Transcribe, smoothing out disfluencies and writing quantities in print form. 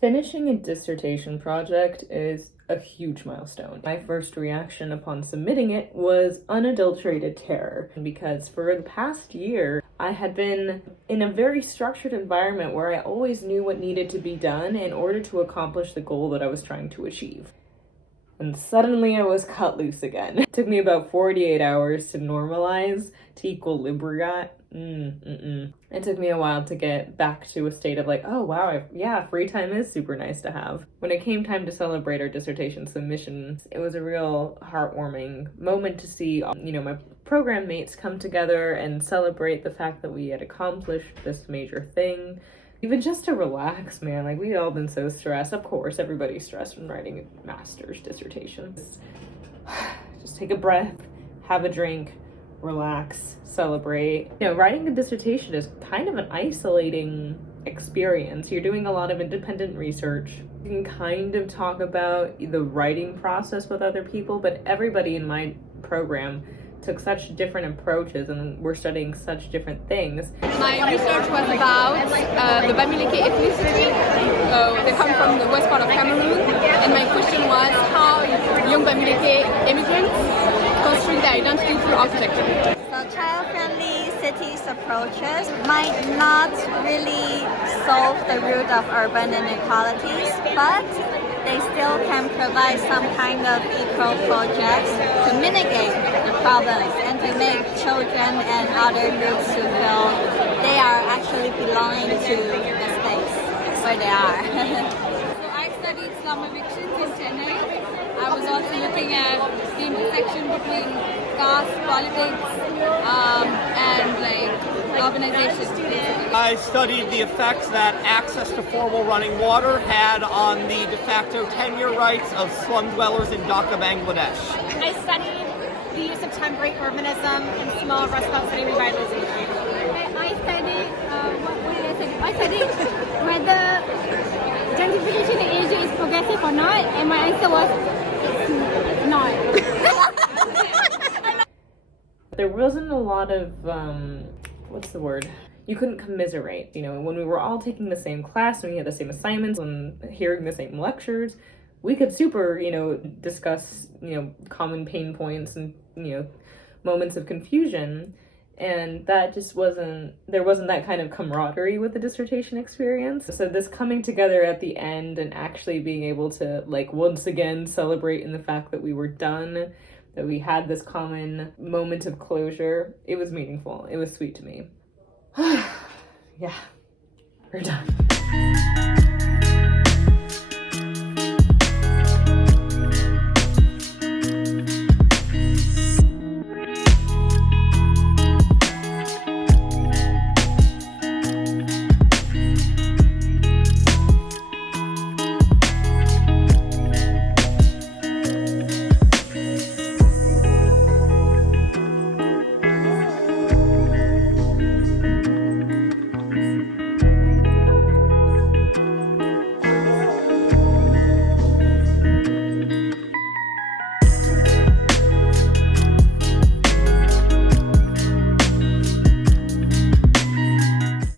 Finishing a dissertation project is a huge milestone. My first reaction upon submitting it was unadulterated terror, because for the past year, I had been in a very structured environment where I always knew what needed to be done in order to accomplish the goal that I was trying to achieve. And suddenly I was cut loose again. It took me about 48 hours to normalize, to equilibrate. It took me a while to get back to a state of like, oh wow, yeah, free time is super nice to have. When it came time to celebrate our dissertation submission, it was a real heartwarming moment to see, my program mates come together and celebrate the fact that we had accomplished this major thing. Even just to relax, man, like we'd all been so stressed. Of course, everybody's stressed when writing a master's dissertation. Just take a breath, have a drink, relax, celebrate. Writing a dissertation is kind of an isolating experience. You're doing a lot of independent research. You can kind of talk about the writing process with other people, but everybody in my program took such different approaches and we're studying such different things. My research was about the Bamileke ethnicity. They come from the west part of Cameroon, and my question was how young Bamileke immigrants construct their identity through architecture. So child-friendly cities approaches might not really solve the root of urban inequalities, but they still can provide some kind of equal projects to mitigate the problems and to make children and other groups who feel they are actually belonging to the space where they are. So I studied slum evictions in Chennai. I was also looking at the intersection between caste, politics, and urbanization. I studied the effects that access to formal running water had on the de facto tenure rights of slum dwellers in Dhaka, Bangladesh. I studied the use of temporary urbanism and small restaurant city revitalization. I studied whether gentrification in Asia is progressive or not, and my answer was it's not. There wasn't a lot of, what's the word? You couldn't commiserate. When we were all taking the same class and we had the same assignments and hearing the same lectures, we could super, discuss, common pain points and, moments of confusion. And that just there wasn't that kind of camaraderie with the dissertation experience. So this coming together at the end and actually being able to, once again celebrate in the fact that we were done, that we had this common moment of closure, it was meaningful. It was sweet to me. Yeah, we're done.